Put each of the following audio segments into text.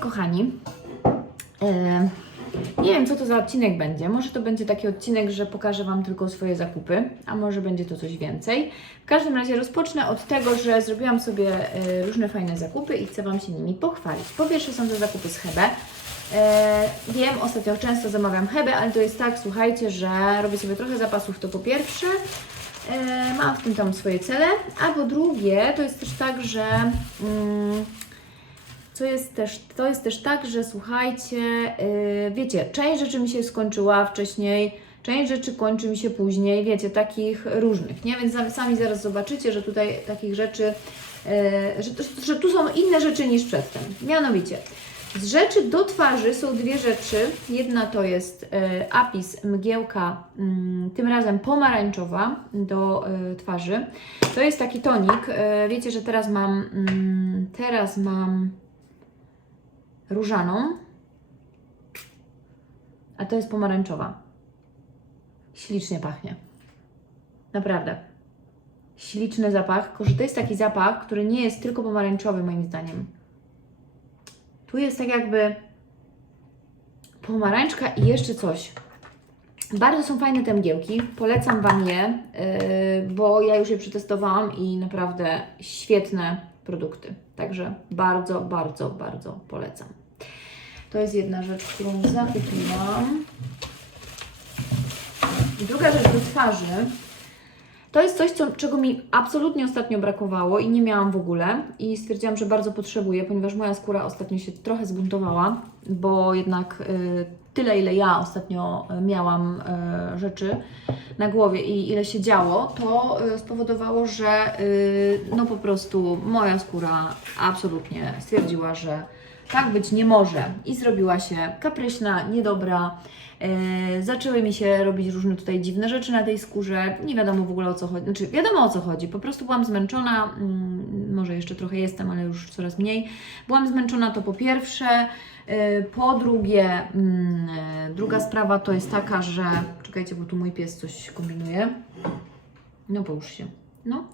Kochani. E, nie wiem, co to za odcinek będzie. Może to będzie taki odcinek, że pokażę Wam tylko swoje zakupy, a może będzie to coś więcej. W każdym razie rozpocznę od tego, że zrobiłam sobie e, różne fajne zakupy i chcę Wam się nimi pochwalić. Po pierwsze są to zakupy z Hebe. E, wiem, ostatnio często zamawiam Hebe, ale to jest tak, słuchajcie, że robię sobie trochę zapasów, to po pierwsze. Mam w tym tam swoje cele, a po drugie, to jest też tak, że mm, co jest też, to jest też tak, że słuchajcie, yy, wiecie, część rzeczy mi się skończyła wcześniej, część rzeczy kończy mi się później, wiecie, takich różnych, nie? Więc sami zaraz zobaczycie, że tutaj takich rzeczy, yy, że, że tu są inne rzeczy niż przedtem. Mianowicie, z rzeczy do twarzy są dwie rzeczy. Jedna to jest yy, Apis mgiełka, mm, tym razem pomarańczowa do yy, twarzy. To jest taki tonik. Yy, wiecie, że teraz mam, mm, teraz mam różaną, a to jest pomarańczowa. Ślicznie pachnie. Naprawdę. Śliczny zapach, tylko że to jest taki zapach, który nie jest tylko pomarańczowy moim zdaniem. Tu jest tak jakby pomarańczka i jeszcze coś. Bardzo są fajne te mgiełki, polecam Wam je, yy, bo ja już je przetestowałam i naprawdę świetne produkty. Także bardzo, bardzo, bardzo polecam. To jest jedna rzecz, którą zakupiłam. Druga rzecz do twarzy. To jest coś, co, czego mi absolutnie ostatnio brakowało i nie miałam w ogóle. I stwierdziłam, że bardzo potrzebuję, ponieważ moja skóra ostatnio się trochę zbuntowała, bo jednak y, tyle, ile ja ostatnio y, miałam y, rzeczy na głowie i ile się działo, to y, spowodowało, że no po prostu moja skóra absolutnie stwierdziła, że tak być nie może i zrobiła się kapryśna, niedobra. E, zaczęły mi się robić różne tutaj dziwne rzeczy na tej skórze. Nie wiadomo w ogóle o co chodzi. Znaczy, wiadomo o co chodzi. Po prostu byłam zmęczona. Mm, może jeszcze trochę jestem, ale już coraz mniej. Byłam zmęczona to po pierwsze. E, po drugie, e, druga sprawa to jest taka, że. Czekajcie, bo tu mój pies coś kombinuje. No, połóż się. No.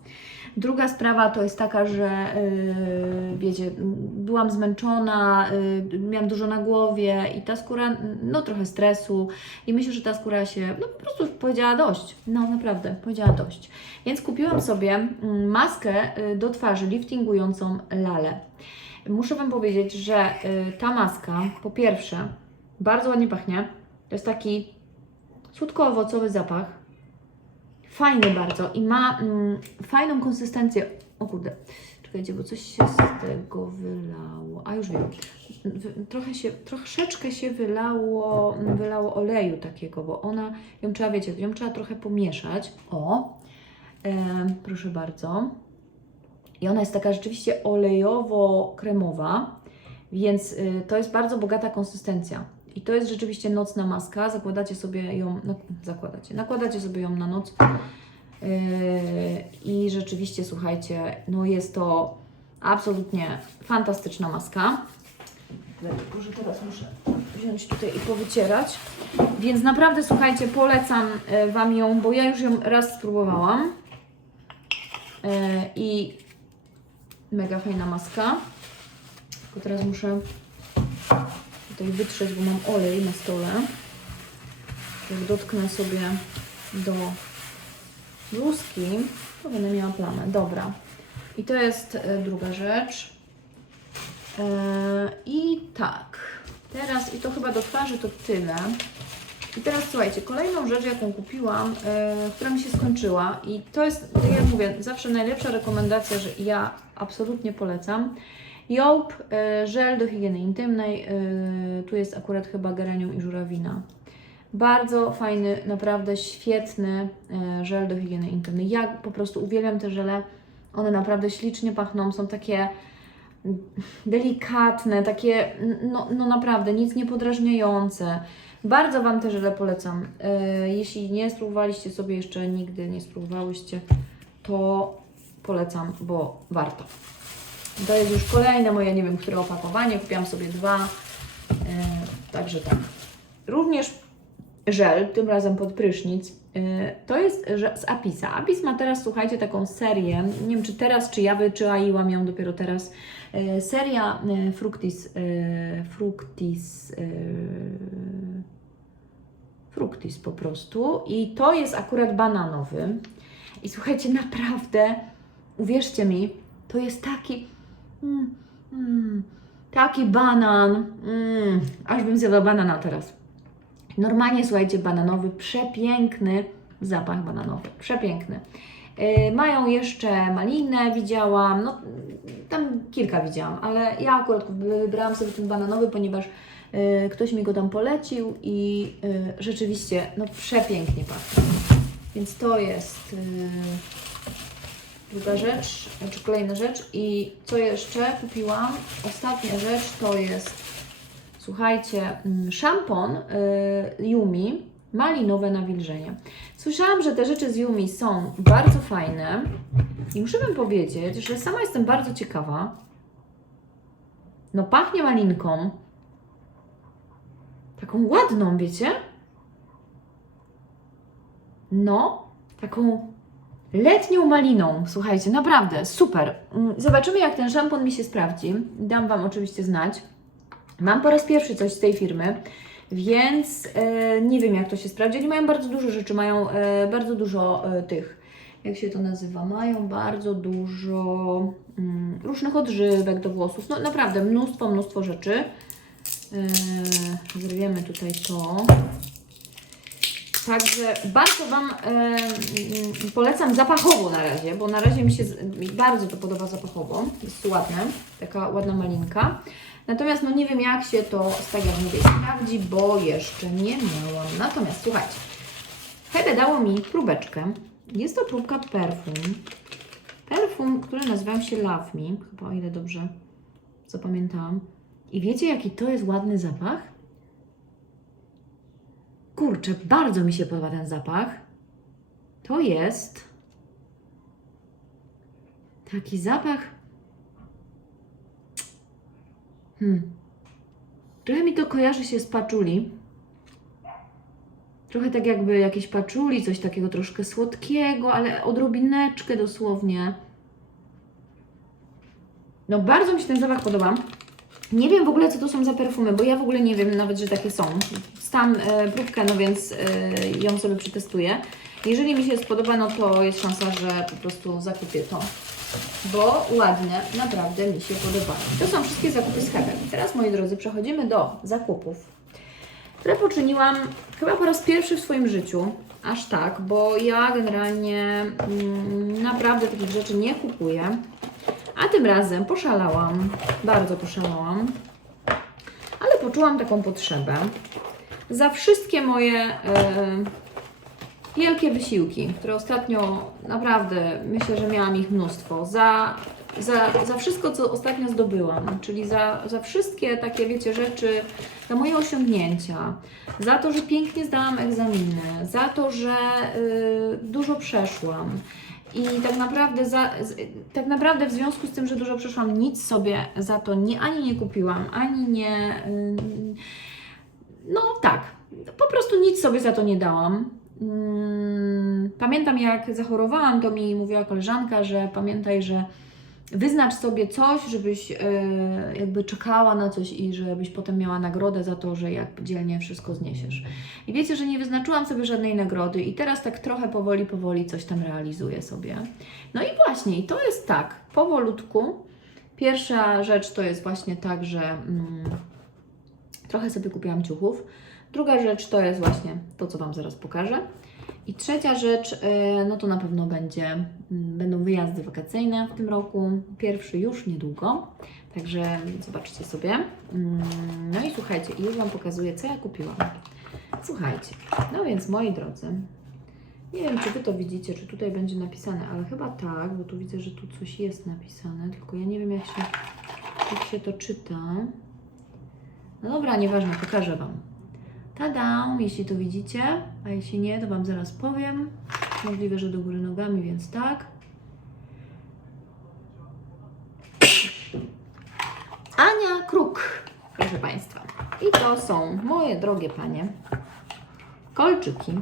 Druga sprawa to jest taka, że yy, wiecie, byłam zmęczona, yy, miałam dużo na głowie i ta skóra, no trochę stresu i myślę, że ta skóra się, no po prostu powiedziała dość. No naprawdę, powiedziała dość. Więc kupiłam sobie mm, maskę y, do twarzy liftingującą Lale. Muszę Wam powiedzieć, że y, ta maska, po pierwsze, bardzo ładnie pachnie. To jest taki słodko-owocowy zapach fajny bardzo i ma mm, fajną konsystencję. O kurde, czekajcie, bo coś się z tego wylało. A już wiem. Trochę się, troszeczkę się wylało, mm, wylało oleju takiego, bo ona, ją trzeba, wiecie, ją trzeba trochę pomieszać. O, em, proszę bardzo. I ona jest taka rzeczywiście olejowo-kremowa, więc y, to jest bardzo bogata konsystencja. I to jest rzeczywiście nocna maska. Zakładacie sobie ją, no, zakładacie, nakładacie sobie ją na noc. Yy, I rzeczywiście, słuchajcie, no jest to absolutnie fantastyczna maska. Tylko, że teraz muszę wziąć tutaj i powycierać. Więc naprawdę, słuchajcie, polecam e, Wam ją, bo ja już ją raz spróbowałam. E, I mega fajna maska. Tylko teraz muszę tutaj wytrzeć, bo mam olej na stole. Jak dotknę sobie do bluzki, to będę miała plamę. Dobra. I to jest e, druga rzecz. E, I tak. Teraz, i to chyba do twarzy to tyle. I teraz słuchajcie, kolejną rzecz, jaką kupiłam, e, która mi się skończyła i to jest, tak jak mówię, zawsze najlepsza rekomendacja, że ja absolutnie polecam. Jołb, e, żel do higieny intymnej, e, tu jest akurat chyba geranium i żurawina. Bardzo fajny, naprawdę świetny e, żel do higieny intymnej. Ja po prostu uwielbiam te żele, one naprawdę ślicznie pachną, są takie delikatne, takie, no, no naprawdę, nic nie podrażniające. Bardzo Wam te żele polecam. Jeśli nie spróbowaliście sobie jeszcze nigdy, nie spróbowałyście, to polecam, bo warto. To jest już kolejne moje, nie wiem, które opakowanie. Kupiłam sobie dwa. E, także tak. Również żel, tym razem pod prysznic. Yy, To jest z Apisa. Apis ma teraz, słuchajcie, taką serię, nie wiem czy teraz, czy ja wyczaiłam ją dopiero teraz, Yy, seria Fructis, Fructis, Fructis po prostu i to jest akurat bananowy i słuchajcie, naprawdę, uwierzcie mi, to jest taki, mm, mm, taki banan, mm, aż bym zjadła banana teraz. Normalnie, słuchajcie, bananowy, przepiękny zapach bananowy, przepiękny. Yy, mają jeszcze malinę, widziałam, no tam kilka widziałam, ale ja akurat wybrałam sobie ten bananowy, ponieważ yy, ktoś mi go tam polecił i yy, rzeczywiście, no przepięknie pachnie. Więc to jest yy, druga rzecz, czy kolejna rzecz. I co jeszcze kupiłam? Ostatnia rzecz to jest, słuchajcie, mm, szampon yy, Yumi malinowe nawilżenie. Słyszałam, że te rzeczy z Yumi są bardzo fajne i muszę Wam powiedzieć, że sama jestem bardzo ciekawa. No pachnie malinką. Taką ładną, wiecie? No, taką letnią maliną. Słuchajcie, naprawdę super. Mm, Zobaczymy, jak ten szampon mi się sprawdzi. Dam Wam oczywiście znać. Mam po raz pierwszy coś z tej firmy, więc e, nie wiem, jak to się sprawdzi. Oni mają bardzo dużo rzeczy, mają e, bardzo dużo e, tych, jak się to nazywa, mają bardzo dużo mm, różnych odżywek do włosów. No naprawdę, mnóstwo, mnóstwo rzeczy. E, tutaj to. Także bardzo Wam e, mm, polecam zapachowo na razie, bo na razie mi się bardzo to podoba zapachowo. Jest ładne, taka ładna malinka. Natomiast no nie wiem jak się to z tak jak mówię sprawdzi, bo jeszcze nie miałam. Natomiast słuchajcie, Hebe dało mi próbeczkę. Jest to próbka perfum. Perfum, który nazywa się Love Me, chyba o ile dobrze zapamiętałam. I wiecie jaki to jest ładny zapach? Kurczę, bardzo mi się podoba ten zapach. To jest taki zapach. Hmm. Trochę mi to kojarzy się z paczuli. Trochę tak jakby jakieś paczuli, coś takiego troszkę słodkiego, ale odrobineczkę dosłownie. No bardzo mi się ten zapach podoba. Nie wiem w ogóle, co to są za perfumy, bo ja w ogóle nie wiem nawet, że takie są. Stam e, próbkę, no więc e, ją sobie przetestuję. Jeżeli mi się spodoba, no to jest szansa, że po prostu zakupię to. Bo ładne, naprawdę mi się podobają. To są wszystkie zakupy z Heaven. Teraz, moi drodzy, przechodzimy do zakupów, które poczyniłam chyba po raz pierwszy w swoim życiu. Aż tak, bo ja generalnie mm, naprawdę takich rzeczy nie kupuję. A tym razem poszalałam, bardzo poszalałam, ale poczułam taką potrzebę. Za wszystkie moje e, wielkie wysiłki, które ostatnio naprawdę myślę, że miałam ich mnóstwo, za, za, za wszystko, co ostatnio zdobyłam, czyli za, za wszystkie takie, wiecie, rzeczy, za moje osiągnięcia, za to, że pięknie zdałam egzaminy, za to, że y, dużo przeszłam. I tak naprawdę, za, tak naprawdę w związku z tym, że dużo przeszłam, nic sobie za to nie, ani nie kupiłam, ani nie. no tak, po prostu nic sobie za to nie dałam. Pamiętam, jak zachorowałam, to mi mówiła koleżanka, że pamiętaj, że wyznacz sobie coś, żebyś e, jakby czekała na coś i żebyś potem miała nagrodę za to, że jak dzielnie wszystko zniesiesz. I wiecie, że nie wyznaczyłam sobie żadnej nagrody i teraz tak trochę powoli, powoli coś tam realizuję sobie. No i właśnie, i to jest tak, powolutku. Pierwsza rzecz to jest właśnie tak, że mm, trochę sobie kupiłam ciuchów. Druga rzecz to jest właśnie to, co Wam zaraz pokażę. I trzecia rzecz, y, no to na pewno będzie, mm, będą wyjazdy wakacyjne w tym roku. Pierwszy już niedługo, także zobaczcie sobie. Mm, No i słuchajcie, już Wam pokazuję, co ja kupiłam. Słuchajcie, no więc moi drodzy, nie wiem, czy Wy to widzicie, czy tutaj będzie napisane, ale chyba tak, bo tu widzę, że tu coś jest napisane, tylko ja nie wiem, jak się, jak się to czyta. No dobra, nieważne, pokażę Wam. Tada, jeśli to widzicie, a jeśli nie, to Wam zaraz powiem. Możliwe, że do góry nogami, więc tak. Ania Kruk, proszę Państwa. I to są moje drogie panie kolczyki.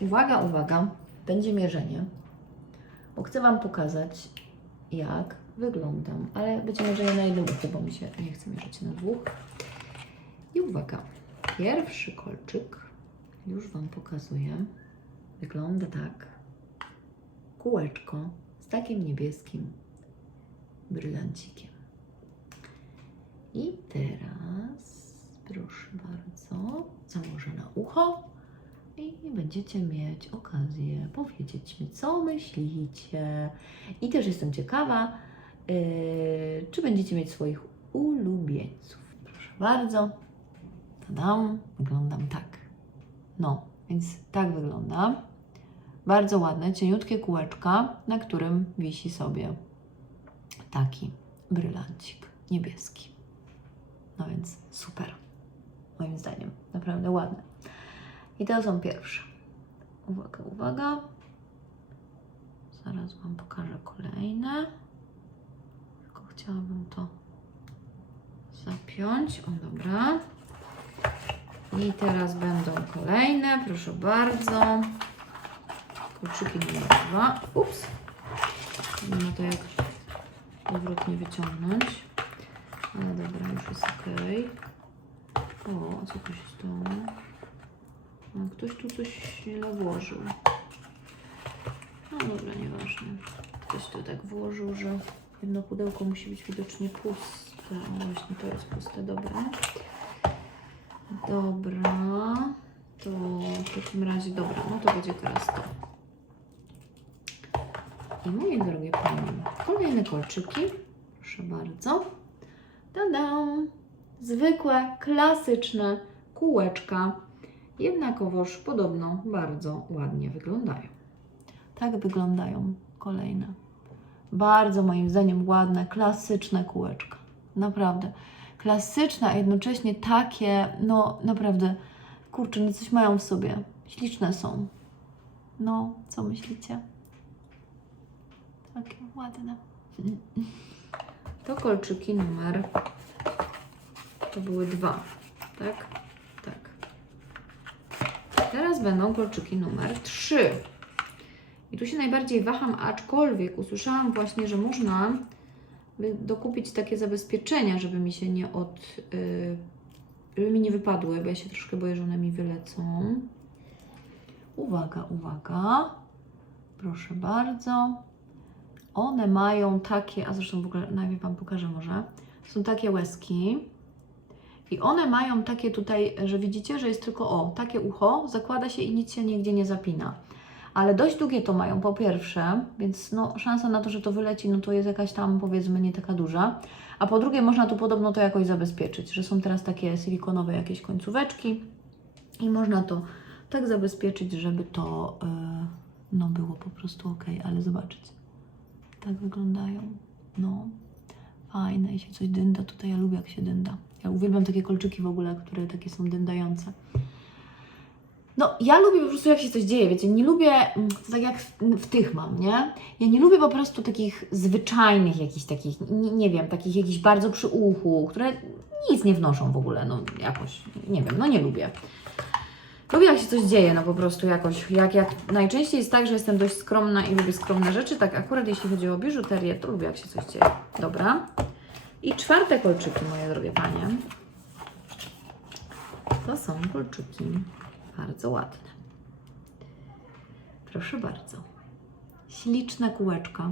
Uwaga, uwaga, będzie mierzenie, bo chcę Wam pokazać, jak wyglądam, ale będzie mierzenie na jednym uchu, bo mi się nie chce mierzyć na dwóch. I uwaga, pierwszy kolczyk, już Wam pokazuję, wygląda tak. Kółeczko z takim niebieskim brylancikiem. I teraz, proszę bardzo, założę na ucho i będziecie mieć okazję powiedzieć mi, co myślicie. I też jestem ciekawa, yy, czy będziecie mieć swoich ulubieńców. Proszę bardzo. Wyglądam tak. No, więc tak wygląda. Bardzo ładne, cieniutkie kółeczka, na którym wisi sobie taki brylancik niebieski. No więc super, moim zdaniem. Naprawdę ładne. I to są pierwsze. Uwaga, uwaga. Zaraz Wam pokażę kolejne. Tylko chciałabym to zapiąć. O, dobra. I teraz będą kolejne, proszę bardzo. Kolczyki numer dwa. Ups. Ma to jak odwrotnie wyciągnąć. Ale dobra, już jest ok. O, co tu się stało? A, ktoś tu coś włożył. No dobra, nieważne. Ktoś to tak włożył, że jedno pudełko musi być widocznie puste. O, właśnie to jest puste, dobra. Dobra, to w takim razie, dobra, no to będzie teraz to. I moje drogie Panie, kolejne kolczyki, proszę bardzo. Tadam! Zwykłe, klasyczne kółeczka, jednakowoż podobno bardzo ładnie wyglądają. Tak wyglądają kolejne. Bardzo moim zdaniem ładne, klasyczne kółeczka. Naprawdę. Klasyczne, a jednocześnie takie, no naprawdę, kurczę, no coś mają w sobie. Śliczne są. No, co myślicie? Takie ładne. To kolczyki numer. To były dwa, tak? Tak. Teraz będą kolczyki numer trzy. I tu się najbardziej waham, aczkolwiek usłyszałam właśnie, że można dokupić takie zabezpieczenia, żeby mi się nie od. Yy, żeby mi nie wypadły, bo ja się troszkę boję, że one mi wylecą. Uwaga, uwaga. Proszę bardzo. One mają takie, a zresztą w ogóle najpierw Wam pokażę może. Są takie łezki. I one mają takie tutaj, że widzicie, że jest tylko o, takie ucho, zakłada się i nic się nigdzie nie zapina. Ale dość długie to mają, po pierwsze, więc no, szansa na to, że to wyleci, no to jest jakaś tam powiedzmy nie taka duża. A po drugie, można tu podobno to jakoś zabezpieczyć, że są teraz takie silikonowe jakieś końcóweczki i można to tak zabezpieczyć, żeby to yy, no, było po prostu ok, ale zobaczycie. Tak wyglądają. No, fajne i się coś dynda. Tutaj ja lubię, jak się dynda. Ja uwielbiam takie kolczyki w ogóle, które takie są dyndające. No, ja lubię po prostu, jak się coś dzieje, wiecie, nie lubię, mm, to tak jak w, w tych mam, nie? Ja nie lubię po prostu takich zwyczajnych jakichś takich, nie, nie wiem, takich jakichś bardzo przy uchu, które nic nie wnoszą w ogóle, no jakoś, nie wiem, no nie lubię. Lubię, jak się coś dzieje, no po prostu jakoś. Jak, jak najczęściej jest tak, że jestem dość skromna i lubię skromne rzeczy, tak akurat jeśli chodzi o biżuterię, to lubię, jak się coś dzieje. Dobra. I czwarte kolczyki, moje drogie panie. To są kolczyki bardzo ładne. Proszę bardzo. Śliczne kółeczka.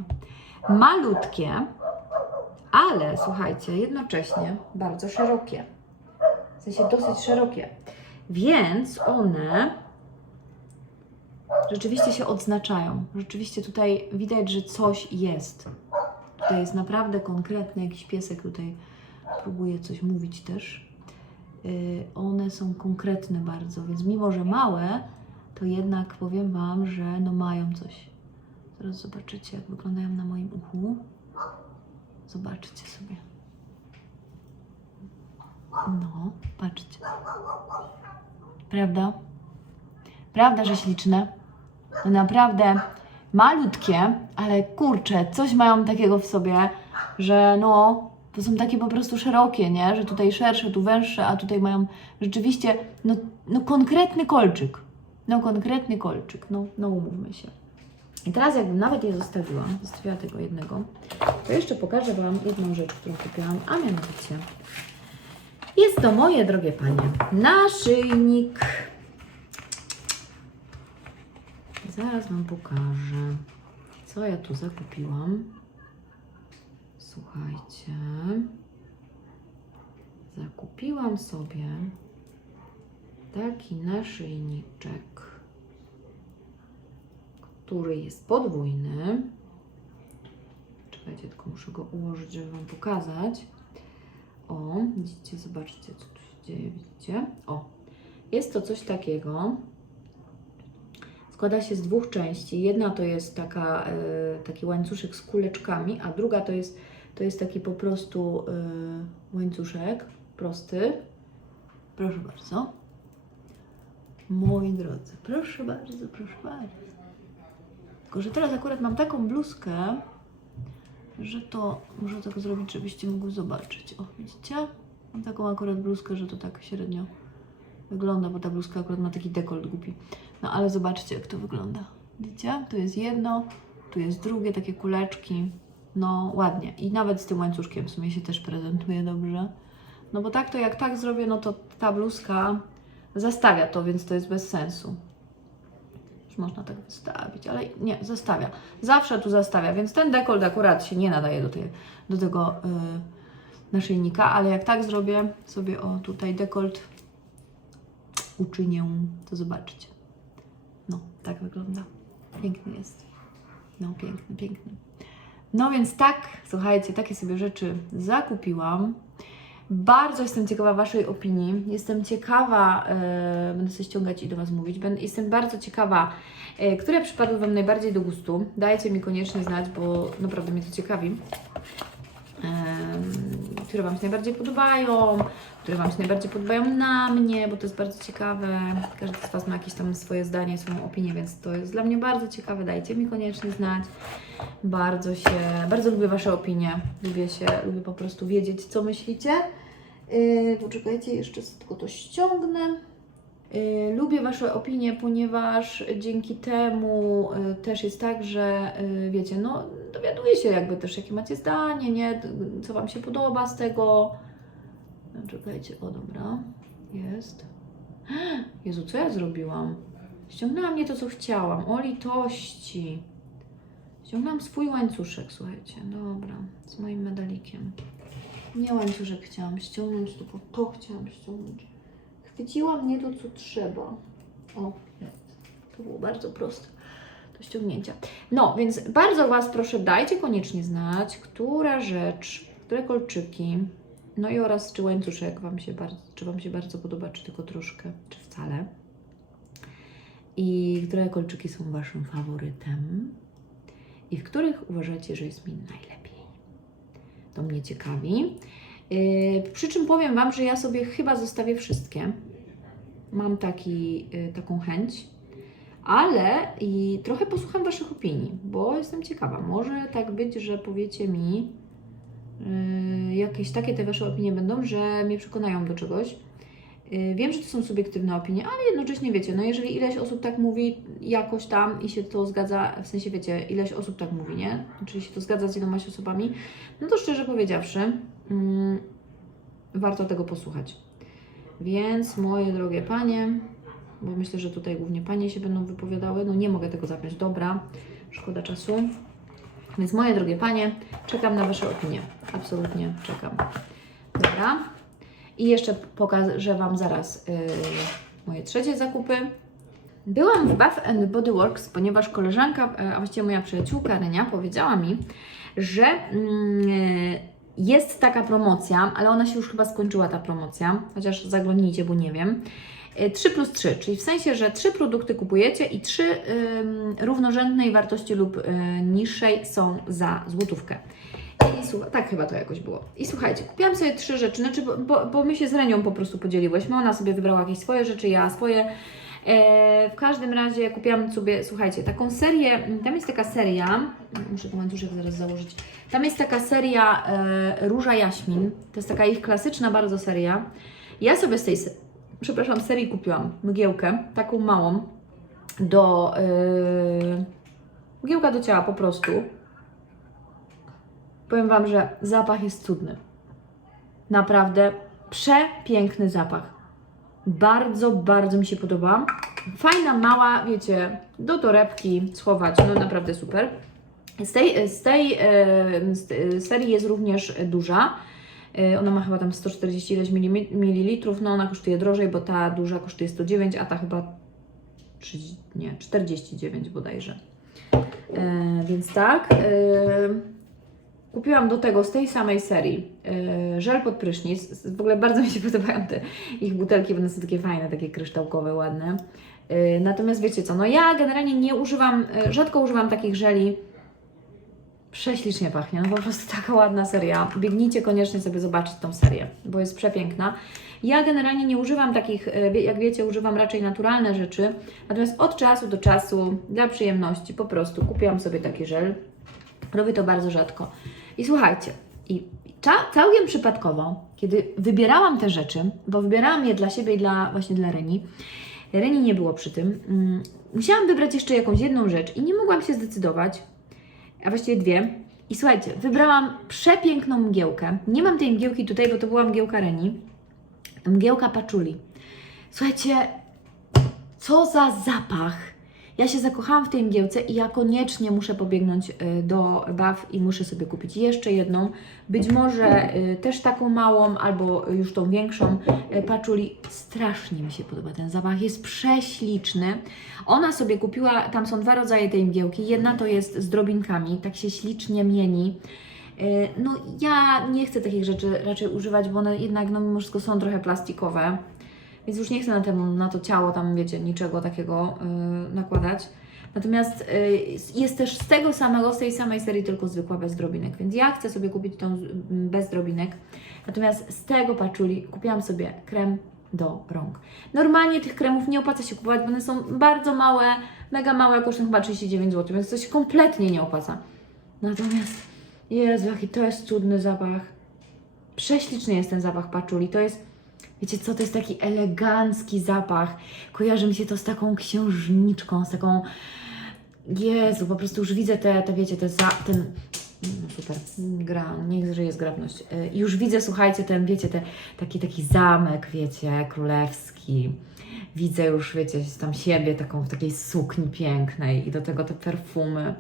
Malutkie, ale słuchajcie, jednocześnie bardzo szerokie. W sensie dosyć szerokie. Więc one rzeczywiście się odznaczają. Rzeczywiście tutaj widać, że coś jest. Tutaj jest naprawdę konkretny jakiś piesek tutaj próbuje coś mówić też. Yy, one są konkretne bardzo, więc mimo, że małe, to jednak powiem Wam, że no mają coś. Zaraz zobaczycie, jak wyglądają na moim uchu. Zobaczcie sobie. No, patrzcie. Prawda? Prawda, że śliczne? No naprawdę malutkie, ale kurczę, coś mają takiego w sobie, że no Bo są takie po prostu szerokie, nie? Że tutaj szersze, tu węższe, a tutaj mają rzeczywiście no, no konkretny kolczyk. No konkretny kolczyk, no, no umówmy się. I teraz jakbym nawet je zostawiła, zostawiła tego jednego, to jeszcze pokażę Wam jedną rzecz, którą kupiłam, a mianowicie jest to moje drogie Panie, naszyjnik. Zaraz Wam pokażę, co ja tu zakupiłam. Słuchajcie, zakupiłam sobie taki naszyjniczek, który jest podwójny. Czekajcie, tylko muszę go ułożyć, żeby Wam pokazać. O, widzicie, zobaczcie, co tu się dzieje, widzicie? O, jest to coś takiego. Składa się z dwóch części. Jedna to jest taka, e, taki łańcuszek z kuleczkami, a druga to jest, to jest taki po prostu e, łańcuszek prosty. Proszę bardzo. Moi drodzy, proszę bardzo, proszę bardzo. Tylko, że teraz akurat mam taką bluzkę, że to muszę tak zrobić, żebyście mogli zobaczyć. O, widzicie? Mam taką akurat bluzkę, że to tak średnio wygląda, bo ta bluzka akurat ma taki dekolt głupi. No ale zobaczcie, jak to wygląda. Widzicie? Tu jest jedno, tu jest drugie, takie kuleczki. No ładnie. I nawet z tym łańcuszkiem w sumie się też prezentuje dobrze. No bo tak to jak tak zrobię, no to ta bluzka zastawia to, więc to jest bez sensu. Już można tak wystawić, ale nie, zastawia. Zawsze tu zastawia, więc ten dekolt akurat się nie nadaje do, tej, do tego yy, naszyjnika, ale jak tak zrobię sobie, o tutaj dekolt uczynię, to zobaczcie. No, tak wygląda. Piękny jest. No, piękny, piękny. No więc tak, słuchajcie, takie sobie rzeczy zakupiłam. Bardzo jestem ciekawa Waszej opinii. Jestem ciekawa, e, będę sobie ściągać i do Was mówić. Jestem bardzo ciekawa, e, które przypadły Wam najbardziej do gustu. Dajcie mi koniecznie znać, bo naprawdę mnie to ciekawi. Które Wam się najbardziej podobają, które Wam się najbardziej podobają na mnie, bo to jest bardzo ciekawe. Każdy z Was ma jakieś tam swoje zdanie, swoją opinię, więc to jest dla mnie bardzo ciekawe. Dajcie mi koniecznie znać. Bardzo się, bardzo lubię Wasze opinie. Lubię się, lubię po prostu wiedzieć, co myślicie. Yy, poczekajcie, jeszcze tylko to ściągnę. Yy, lubię Wasze opinie, ponieważ dzięki temu yy, też jest tak, że yy, wiecie, no dowiaduję się jakby też, jakie macie zdanie, nie? Co Wam się podoba z tego. No, czekajcie, o dobra, jest. Jezu, co ja zrobiłam? Ściągnęłam nie to, co chciałam. O litości. Ściągnęłam swój łańcuszek, słuchajcie. Dobra, z moim medalikiem. Nie łańcuszek chciałam ściągnąć, tylko to chciałam ściągnąć. Chwyciłam nie to, co trzeba. O, to było bardzo proste do ściągnięcia. No, więc bardzo Was proszę, dajcie koniecznie znać, która rzecz, które kolczyki, no i oraz czy łańcuszek Wam się bardzo, czy Wam się bardzo podoba, czy tylko troszkę, czy wcale. I które kolczyki są Waszym faworytem i w których uważacie, że jest mi najlepiej. To mnie ciekawi. Yy, przy czym powiem Wam, że ja sobie chyba zostawię wszystkie. Mam taki, yy, taką chęć, ale i trochę posłucham Waszych opinii, bo jestem ciekawa. Może tak być, że powiecie mi, yy, jakieś takie te Wasze opinie będą, że mnie przekonają do czegoś. Yy, Wiem, że to są subiektywne opinie, ale jednocześnie wiecie, no jeżeli ileś osób tak mówi jakoś tam i się to zgadza, w sensie wiecie, ileś osób tak mówi, nie? Czyli się to zgadza z ilomaś osobami, no to szczerze powiedziawszy, mm, warto tego posłuchać. Więc moje drogie panie, bo myślę, że tutaj głównie panie się będą wypowiadały, no nie mogę tego zapiąć, dobra, szkoda czasu. Więc moje drogie panie, czekam na Wasze opinie. Absolutnie czekam. Dobra. I jeszcze pokażę Wam zaraz yy, moje trzecie zakupy. Byłam w Bath and Body Works, ponieważ koleżanka, e, a właściwie moja przyjaciółka Renia powiedziała mi, że mm, jest taka promocja, ale ona się już chyba skończyła ta promocja, chociaż zaglądnijcie, bo nie wiem. E, 3 plus 3, czyli w sensie, że trzy produkty kupujecie i trzy ym, równorzędnej wartości lub y, niższej są za złotówkę. I słucha, tak chyba to jakoś było. I słuchajcie, kupiłam sobie trzy rzeczy, znaczy, bo, bo, bo my się z Renią po prostu podzieliłyśmy. Ona sobie wybrała jakieś swoje rzeczy, ja swoje. E, w każdym razie kupiłam sobie, słuchajcie, taką serię, tam jest taka seria, muszę ten łańcuszek zaraz założyć, tam jest taka seria e, Róża Jaśmin, to jest taka ich klasyczna bardzo seria. Ja sobie z tej, przepraszam, serii kupiłam mgiełkę, taką małą, do, e, mgiełka do ciała po prostu. Powiem Wam, że zapach jest cudny. Naprawdę przepiękny zapach. Bardzo, bardzo mi się podoba. Fajna, mała, wiecie, do torebki schować, no naprawdę super. Z tej, z tej e, serii jest również duża. E, Ona ma chyba tam 140 ileś mili- mililitrów, no ona kosztuje drożej, bo ta duża kosztuje 109, a ta chyba 30, nie, 49 bodajże. E, więc tak. Kupiłam do tego z tej samej serii yy, żel pod prysznic. W ogóle bardzo mi się podobają te ich butelki, bo one są takie fajne, takie kryształkowe, ładne. Yy, natomiast wiecie co, no ja generalnie nie używam, yy, rzadko używam takich żeli. Prześlicznie pachnie, no po prostu taka ładna seria. Biegnijcie koniecznie sobie zobaczyć tą serię, bo jest przepiękna. Ja generalnie nie używam takich, jak wiecie, używam raczej naturalne rzeczy. Natomiast od czasu do czasu, dla przyjemności, po prostu kupiłam sobie taki żel. Robię to bardzo rzadko. I słuchajcie, i całkiem przypadkowo, kiedy wybierałam te rzeczy, bo wybierałam je dla siebie i dla, właśnie dla Reni, Reni nie było przy tym, mm, musiałam wybrać jeszcze jakąś jedną rzecz i nie mogłam się zdecydować, a właściwie dwie. I słuchajcie, wybrałam przepiękną mgiełkę. Nie mam tej mgiełki tutaj, bo to była mgiełka Reni. Mgiełka paczuli. Słuchajcie, co za zapach! Ja się zakochałam w tej mgiełce i ja koniecznie muszę pobiegnąć y, do Baw i muszę sobie kupić jeszcze jedną. Być może y, też taką małą albo już tą większą y, paczuli. Strasznie mi się podoba ten zapach, jest prześliczny. Ona sobie kupiła, tam są dwa rodzaje tej mgiełki. Jedna to jest z drobinkami, tak się ślicznie mieni. No ja nie chcę takich rzeczy raczej używać, bo one jednak no mimo wszystko są trochę plastikowe. Więc już nie chcę na, temu, na to ciało tam, wiecie, niczego takiego y, nakładać. Natomiast y, jest też z tego samego, z tej samej serii, tylko zwykła bez drobinek. Więc ja chcę sobie kupić tą bez drobinek. Natomiast z tego paczuli kupiłam sobie krem do rąk. Normalnie tych kremów nie opłaca się kupować, bo one są bardzo małe, mega małe, kosztują chyba 39 zł, więc to się kompletnie nie opłaca. Natomiast, Jezu, jaki to jest cudny zapach. Prześliczny jest ten zapach paczuli. To jest Wiecie co, to jest taki elegancki zapach. Kojarzy mi się to z taką księżniczką, z taką... Jezu, po prostu już widzę te, te wiecie, te za, ten... No super, gra, niech żyje zgrabność. Y, Już widzę, słuchajcie, ten, wiecie, te, taki, taki zamek, wiecie, królewski. Widzę już, wiecie, tam siebie taką w takiej sukni pięknej i do tego te perfumy.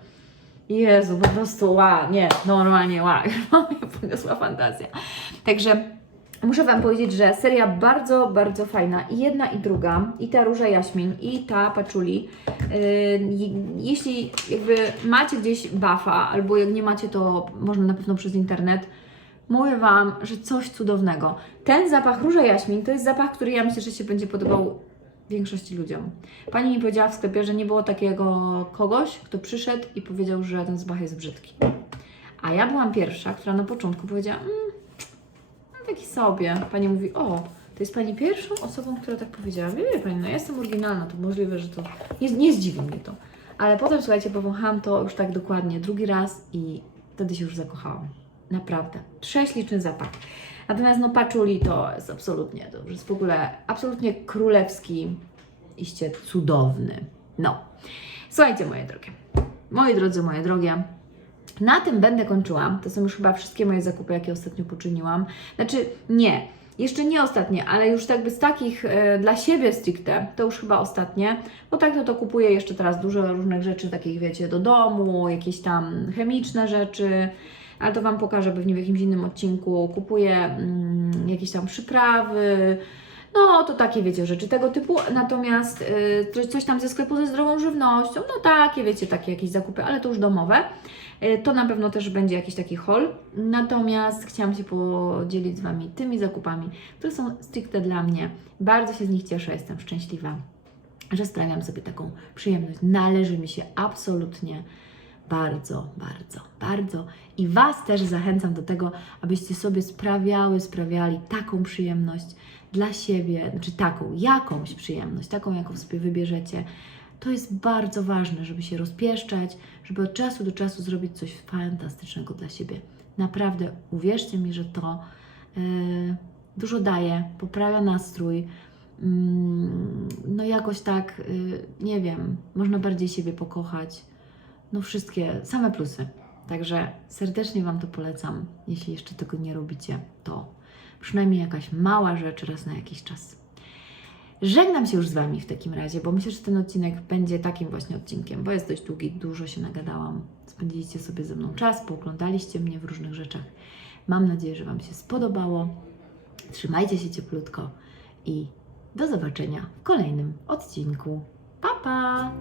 Jezu, po prostu wow, nie, normalnie wow, mnie podniosła fantazja. Także Muszę Wam powiedzieć, że seria bardzo, bardzo fajna. I jedna, i druga. I ta róża jaśmin, i ta paczuli. Yy, jeśli jakby macie gdzieś buffa, albo jak nie macie, to można na pewno przez internet. Mówię Wam, że coś cudownego. Ten zapach róża jaśmin to jest zapach, który ja myślę, że się będzie podobał większości ludziom. Pani mi powiedziała w sklepie, że nie było takiego kogoś, kto przyszedł i powiedział, że ten zapach jest brzydki. A ja byłam pierwsza, która na początku powiedziała, mm, taki sobie. Pani mówi, o, to jest Pani pierwszą osobą, która tak powiedziała. Wie, wie Pani, no ja jestem oryginalna, to możliwe, że to, nie, nie zdziwi mnie to. Ale potem, słuchajcie, powąchałam to już tak dokładnie drugi raz i wtedy się już zakochałam. Naprawdę. Prześliczny zapach. Natomiast no paczuli to jest absolutnie, to już jest w ogóle absolutnie królewski, iście cudowny. No. Słuchajcie, moje drogie. Moi drodzy, moje drogie, na tym będę kończyła. To są już chyba wszystkie moje zakupy, jakie ostatnio poczyniłam. Znaczy, nie. Jeszcze nie ostatnie, ale już jakby z takich e, dla siebie stricte, to już chyba ostatnie, bo tak no to kupuję jeszcze teraz dużo różnych rzeczy, takich wiecie, do domu, jakieś tam chemiczne rzeczy, ale to Wam pokażę pewnie w jakimś innym odcinku. Kupuję mm, jakieś tam przyprawy, no to takie wiecie rzeczy tego typu, natomiast y, coś, tam ze sklepu ze zdrową żywnością, no takie wiecie, takie jakieś zakupy, ale to już domowe. Y, To na pewno też będzie jakiś taki haul. Natomiast chciałam się podzielić z Wami tymi zakupami, które są stricte dla mnie. Bardzo się z nich cieszę, jestem szczęśliwa, że sprawiam sobie taką przyjemność. Należy mi się absolutnie bardzo, bardzo, bardzo. I Was też zachęcam do tego, abyście sobie sprawiały, sprawiali taką przyjemność dla siebie, znaczy taką, jakąś przyjemność, taką, jaką sobie wybierzecie. To jest bardzo ważne, żeby się rozpieszczać, żeby od czasu do czasu zrobić coś fantastycznego dla siebie. Naprawdę, uwierzcie mi, że to e, dużo daje, poprawia nastrój. Mm, no jakoś tak, y, nie wiem, można bardziej siebie pokochać. No wszystkie, same plusy. Także serdecznie Wam to polecam. Jeśli jeszcze tego nie robicie, to przynajmniej jakaś mała rzecz raz na jakiś czas. Żegnam się już z Wami w takim razie, bo myślę, że ten odcinek będzie takim właśnie odcinkiem, bo jest dość długi, dużo się nagadałam. Spędziliście sobie ze mną czas, pooglądaliście mnie w różnych rzeczach. Mam nadzieję, że Wam się spodobało. Trzymajcie się cieplutko i do zobaczenia w kolejnym odcinku. Pa, pa!